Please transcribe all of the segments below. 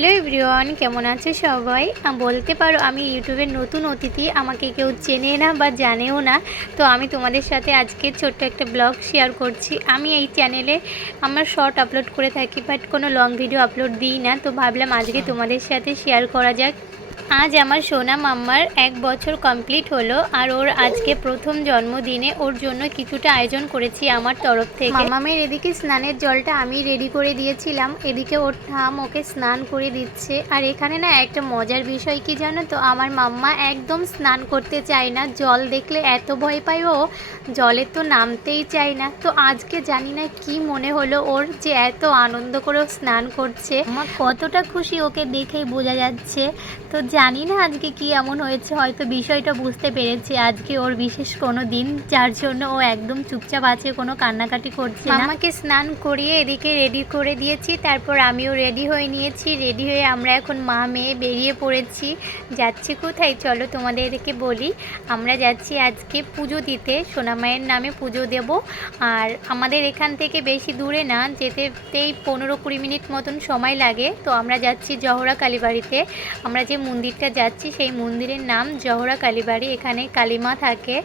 Hello everyone, কেমন আছে সবাই? বলতে পারো আমি ইউটিউবের নতুন অতিথি, আমাকে কেউ চেনে না বা জানেও না। তো আমি তোমাদের সাথে আজকে ছোট্ট একটা ব্লগ শেয়ার করছি। আমি এই চ্যানেলে আমার শর্ট আপলোড করে থাকি, বাট কোনো লং ভিডিও আপলোড দিই না। তো ভাবলাম আজকে তোমাদের সাথে শেয়ার করা যাক। আজ আমার সোনা মাম্মার 1 বছর কমপ্লিট হলো, আর ওর আজকে প্রথম জন্মদিনে ওর জন্য কিছুটা আয়োজন করেছি আমার তরফ থেকে। মাম্মামের এদিকে স্নানের জলটা আমি রেডি করে দিয়েছিলাম, এদিকে ওর ঠাম ওকে স্নান করে দিচ্ছে। আর এখানে না একটা মজার বিষয় কি জানো তো, আমার মাম্মা একদম স্নান করতে চায় না, জল দেখলে এত ভয় পায় ও, জলে তো নামতেই চায় না। তো আজকে জানি না কি মনে হলো ওর, যে এত আনন্দ করে স্নান করছে। আমার কতটা খুশি ওকে দেখেই বোঝা যাচ্ছে। তো জানি না আজকে কি এমন হয়েছে, হয়তো বিষয়টা বুঝতে পেরেছি আজকে ওর বিশেষ কোনো দিন, যার জন্য ও একদম চুপচাপ আছে, কোনো কান্নাকাটি করছে না। আমাকে স্নান করিয়ে এদিকে রেডি করে দিয়েছি, তারপর আমিও রেডি হয়ে নিয়েছি। রেডি হয়ে আমরা এখন মা মেয়ে বেরিয়ে পড়েছি। যাচ্ছি কোথায় চলো তোমাদেরকে বলি। আমরা যাচ্ছি আজকে পুজো দিতে, সোনামায়ের নামে পুজো দেব। আর আমাদের এখান থেকে বেশি দূরে না, যেতেই 15-20 মিনিট মতন সময় লাগে। তো আমরা যাচ্ছি জহরা কালীবাড়িতে। আমরা যে মন্দিরটা যাচ্ছি সেই মন্দিরের নাম জহরা কালীবাড়ি, এখানে কালীমা থাকে।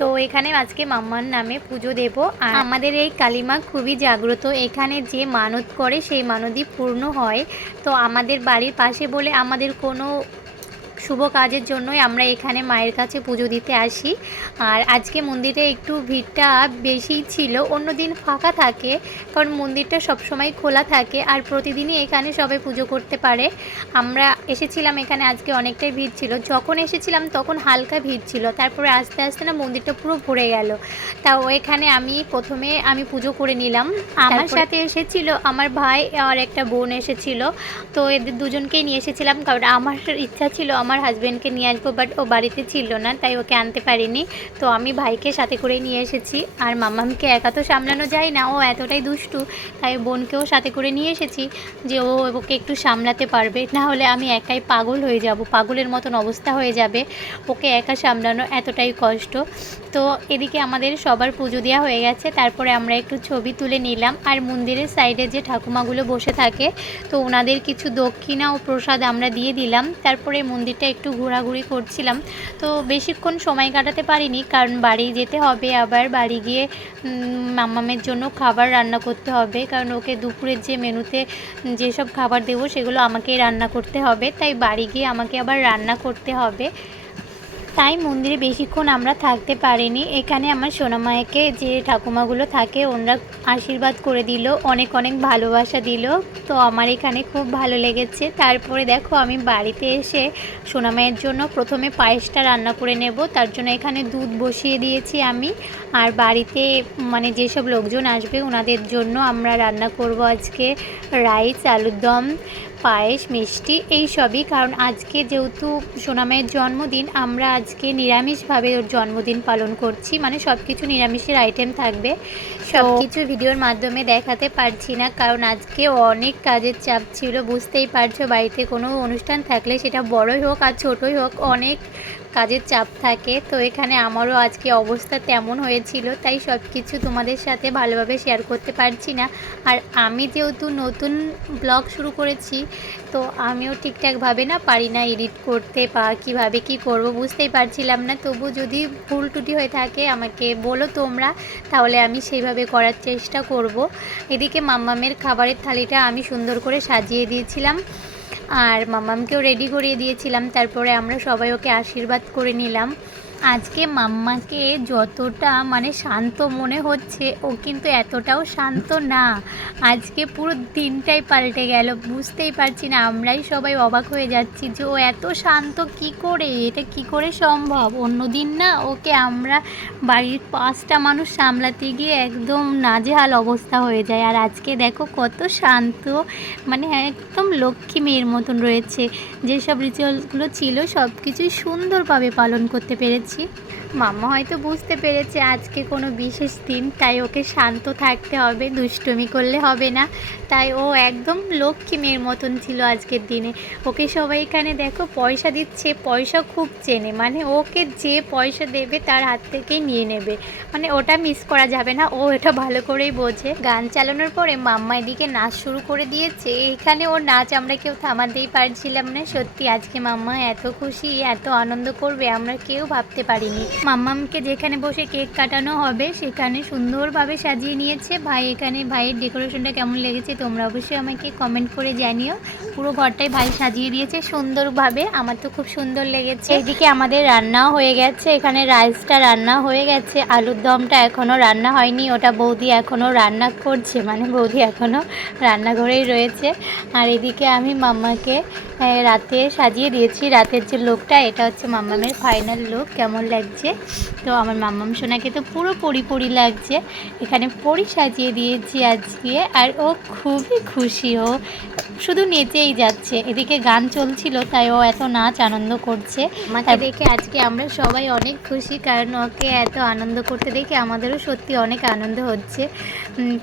তো এখানে আজকে মাম্মার নামে পুজো দেব। আর আমাদের এই কালীমা খুবই জাগ্রত, এখানে যে মানত করে সেই মানতই পূর্ণ হয়। তো আমাদের বাড়ির পাশে বলে আমাদের কোনো শুভ কাজের জন্যই আমরা এখানে মায়ের কাছে পুজো দিতে আসি। আর আজকে মন্দিরে একটু ভিড়টা বেশি ছিল, অন্য দিন ফাঁকা থাকে, কারণ মন্দিরটা সবসময় খোলা থাকে আর প্রতিদিনই এখানে সবাই পুজো করতে পারে। আমরা এসেছিলাম এখানে, আজকে অনেকটাই ভিড় ছিল। যখন এসেছিলাম তখন হালকা ভিড় ছিল, তারপরে আস্তে আস্তে না মন্দিরটা পুরো ভরে গেল। তাও এখানে প্রথমে আমি পুজো করে নিলাম। আমার সাথে এসেছিল আমার ভাই আর একটা বোন এসেছিল। তো এদের দুজনকেই নিয়ে এসেছিলাম, কারণ আমার ইচ্ছা ছিল আমার হাজব্যান্ডকে নিয়ে আসবো, বাট ও বাড়িতে ছিল না, তাই ওকে আনতে পারিনি। তো আমি ভাইকে সাথে করে নিয়ে এসেছি। আর মাম্মামকে একা তো সামলানো যায় না, ও এতটাই দুষ্টু, তাই বোনকেও সাথে করে নিয়ে এসেছি যে ওকে একটু সামলাতে পারবে। না হলে আমি একাই পাগল হয়ে যাব, পাগলের মতন অবস্থা হয়ে যাবে, ওকে একা সামলানো এতটাই কষ্ট। তো এদিকে আমাদের সবার পুজো দেওয়া হয়ে গেছে, তারপরে আমরা একটু ছবি তুলে নিলাম। আর মন্দিরের সাইডে যে ঠাকুমাগুলো বসে থাকে, তো ওনাদের কিছু দক্ষিণা ও প্রসাদ আমরা দিয়ে দিলাম। তারপরে মন্দিরটা একটু ঘোরাঘুরি করছিলাম। তো বেশিক্ষণ সময় কাটাতে পারিনি, কারণ বাড়ি যেতে হবে, আবার বাড়ি গিয়ে মাম্মামের জন্য খাবার রান্না করতে হবে, কারণ ওকে দুপুরের যে মেনুতে যেসব খাবার দেবো সেগুলো আমাকেই রান্না করতে হবে, তাই বাড়ি গিয়ে আমাকে আবার রান্না করতে হবে। তাই মন্দিরে বেশিক্ষণ আমরা থাকতে পারিনি। এখানে আমার সোনামায়েকে যে ঠাকুমাগুলো থাকে ওনারা আশীর্বাদ করে দিল, অনেক অনেক ভালোবাসা দিল। তো আমার এখানে খুব ভালো লেগেছে। তারপরে দেখো আমি বাড়িতে এসে সোনামায়ের জন্য প্রথমে পায়েসটা রান্না করে নেব, তার জন্য এখানে দুধ বসিয়ে দিয়েছি আমি। আর বাড়িতে যেসব লোকজন আসবে ওনাদের জন্য আমরা রান্না করব আজকে রাইস, আলুর দম, পায়েস, মিষ্টি এই সবই। কারণ আজকে যেহেতু সোনামায়ের জন্মদিন, আমরা আজকে নিরামিষভাবে ওর জন্মদিন পালন করছি, সব কিছু নিরামিষের আইটেম থাকবে। সব কিছু ভিডিওর মাধ্যমে দেখাতে পারছি না, কারণ আজকে অনেক কাজের চাপ ছিল। বুঝতেই পারছো, বাড়িতে কোনো অনুষ্ঠান থাকলে সেটা বড়ই হোক আর ছোটই হোক, অনেক কাজের চাপ থাকে। তো এখানে আমারও আজকে অবস্থা তেমন হয়েছিল, তাই সব কিছু তোমাদের সাথে ভালোভাবে শেয়ার করতে পারছি না। আর আমি যেহেতু নতুন ব্লগ শুরু করেছি, তো আমিও ঠিকঠাকভাবে পারি না এডিট করতে, বা কীভাবে কী করব বুঝতেই পারছিলাম না। তবু যদি ভুল ত্রুটি হয়ে থাকে আমাকে বলো তোমরা, তাহলে আমি সেইভাবে করার চেষ্টা করব। এদিকে মাম্মামের খাবারের থালিটা আমি সুন্দর করে সাজিয়ে দিয়েছিলাম, আর মাম্মামকেও রেডি করিয়ে দিয়েছিলাম। তারপরে আমরা সবাই ওকে আশীর্বাদ করে নিলাম। আজকে মাম্মাকে যতটা শান্ত মনে হচ্ছে, ও কিন্তু এতটাও শান্ত না। আজকে পুরো দিনটাই পাল্টে গেল, বুঝতেই পারছি না, আমরাই সবাই অবাক হয়ে যাচ্ছি যে ও এত শান্ত কি করে, এটা কি করে সম্ভব। অন্যদিন ওকে আমরা বাড়ির 5টা মানুষ সামলাতে গিয়ে একদম নাজেহাল অবস্থা হয়ে যায়, আর আজকে দেখো কত শান্ত, একদম লক্ষ্মী মেয়ের মতন রয়েছে। যেসব রিচুয়ালগুলো ছিল সব কিছুই সুন্দরভাবে পালন করতে পেরেছি। মাম্মা হয়তো বুঝতে পেরেছে আজকে কোনো বিশেষ দিন, তাই ওকে শান্ত থাকতে হবে, দুষ্টুমি করলে হবে না। তাই ও একদম লক্ষ্মী মেয়ের মতন ছিল আজকের দিনে। ওকে সবাই এখানে দেখো পয়সা দিচ্ছে, পয়সা খুব চেনে, মানে ওকে যে পয়সা দেবে তার হাত থেকেই নিয়ে নেবে, মানে ওটা মিস করা যাবে না, ও এটা ভালো করেই বোঝে। গান চালানোর পরে মাম্মা এদিকে নাচ শুরু করে দিয়েছে। এখানে ওর নাচ আমরা কেউ থামাতেই পারছিলাম না। সত্যি আজকে মাম্মা এত খুশি, এত আনন্দ করবে আমরা কেউ ভাবতে পারিনি। মাম্মামকে যেখানে বসে কেক কাটানো হবে সেখানে সুন্দরভাবে সাজিয়ে নিয়েছে ভাই। এখানে ভাইয়ের ডেকোরেশনটা কেমন লেগেছে তোমরা অবশ্যই আমাকে কমেন্ট করে জানিও। পুরো ঘরটাই ভাই সাজিয়ে দিয়েছে সুন্দরভাবে, আমার তো খুব সুন্দর লেগেছে। এদিকে আমাদের রান্নাও হয়ে গেছে, এখানে রাইসটা রান্না হয়ে গেছে, আলুর দমটা এখনও রান্না হয়নি, ওটা বৌদি এখনও রান্না করছে, মানে বৌদি এখনও রান্নাঘরেই রয়েছে। আর এদিকে আমি মাম্মাকে রাতে সাজিয়ে দিয়েছি। রাতের যে লুকটা এটা হচ্ছে মাম্মামের ফাইনাল লুক। কেমন লাগছে? তো আমার মাম্মাম সোনাকে তো পুরো পরি লাগছে। এখানে পরি সাজিয়ে দিয়েছি আজকে, আর ও খুবই খুশি, ও শুধু নেচেই যাচ্ছে। এদিকে গান চলছিল তাই ও এত নাচ আনন্দ করছে। আমাকে দেখে আজকে আমরা সবাই অনেক খুশি, কারণ ওকে এত আনন্দ করতে দেখে আমাদেরও সত্যি অনেক আনন্দ হচ্ছে।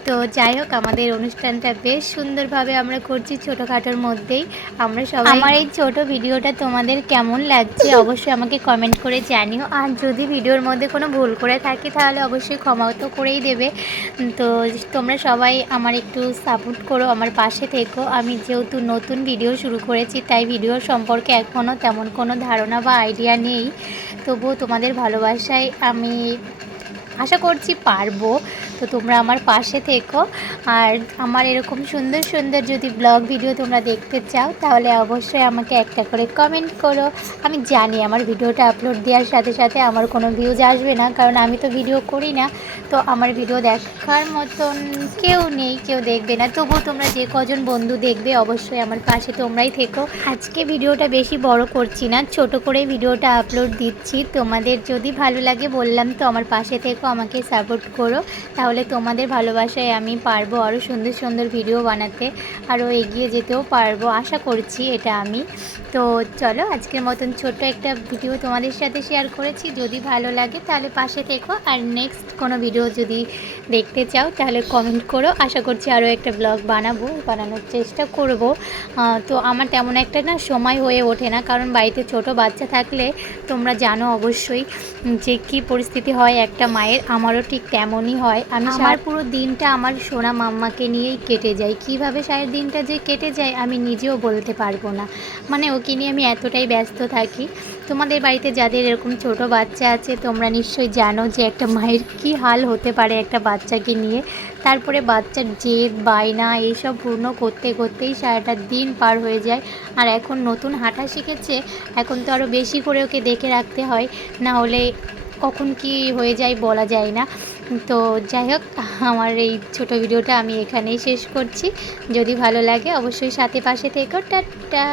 তো যাই হোক, আমাদের অনুষ্ঠানটা বেশ সুন্দরভাবে আমরা করছি ছোটোখাটোর মধ্যেই। আমরা সবাই, আমার এই ছোট ভিডিওটা তোমাদের কেমন লাগছে অবশ্যই আমাকে কমেন্ট করে জানিও। আর যদি ভিডিওর মধ্যে কোনো ভুল করে থাকি তাহলে অবশ্যই ক্ষমাও তো করেই দেবে। তো তোমরা সবাই আমার একটু সাপোর্ট করো, আমার পাশে থেকো। আমি যেহেতু নতুন ভিডিও শুরু করেছি তাই ভিডিওর সম্পর্কে এখনও তেমন কোনো ধারণা বা আইডিয়া নেই, তবুও তোমাদের ভালোবাসায় আমি আশা করছি পারবো। তো তোমরা আমার পাশে থেকো, আর আমার এরকম সুন্দর সুন্দর যদি ব্লগ ভিডিও তোমরা দেখতে চাও তাহলে অবশ্যই আমাকে একটা করে কমেন্ট করো। আমি জানি আমার ভিডিওটা আপলোড দেওয়ার সাথে সাথে আমার কোনো ভিউজ আসবে না, কারণ আমি তো ভিডিও করি না, তো আমার ভিডিও দেখার মতন কেউ নেই, কেউ দেখবে না। তবুও তোমরা যে কজন বন্ধু দেখবে অবশ্যই আমার পাশে তোমরাই থেকো। আজকে ভিডিওটা বেশি বড় করছি না, ছোট করে ভিডিওটা আপলোড দিচ্ছি। তোমাদের যদি ভালো লাগে বললাম তো আমার পাশে থেকো, আমাকে সাপোর্ট করো, তাহলে তোমাদের ভালোবাসায় আমি পারবো আরও সুন্দর সুন্দর ভিডিও বানাতে, আরও এগিয়ে যেতেও পারবো আশা করছি এটা আমি। তো চলো, আজকের মতন ছোট্ট একটা ভিডিও তোমাদের সাথে শেয়ার করেছি। যদি ভালো লাগে তাহলে পাশে থেকো, আর নেক্সট কোনো ভিডিও যদি দেখতে চাও তাহলে কমেন্ট করো। আশা করছি আরও একটা ব্লগ বানানোর চেষ্টা করব। তো আমার তেমন একটা না সময় হয়ে ওঠে না, কারণ বাড়িতে ছোট বাচ্চা থাকলে তোমরা জানো অবশ্যই যে কী পরিস্থিতি হয় একটা মায়ের। আমারও ঠিক তেমনই হয়। আমার পুরো দিনটা আমার সোনা মাম্মাকে নিয়েই কেটে যায়। কিভাবে সারা দিনটা যে কেটে যায় আমি নিজেও বলতে পারবো না, মানে ওকে নিয়ে আমি এতটাই ব্যস্ত থাকি। তোমাদের বাড়িতে যাদের এরকম ছোট বাচ্চা আছে তোমরা নিশ্চয়ই জানো যে একটা মায়ের কী হাল হতে পারে একটা বাচ্চাকে নিয়ে। তারপরে বাচ্চার জেদ বায়না এইসব পূর্ণ করতে করতেই সারাটা দিন পার হয়ে যায়। আর এখন নতুন হাঁটা শিখেছে, এখন তো আরও বেশি করে ওকে দেখে রাখতে হয়, না হলে কখন কি হয়ে যায় বলা যায় না। তো যাই হোক, আমার এই ছোট ভিডিওটা আমি এখানেই শেষ করছি। যদি ভালো লাগে অবশ্যই সাথে পাশে থেকো। টাটা।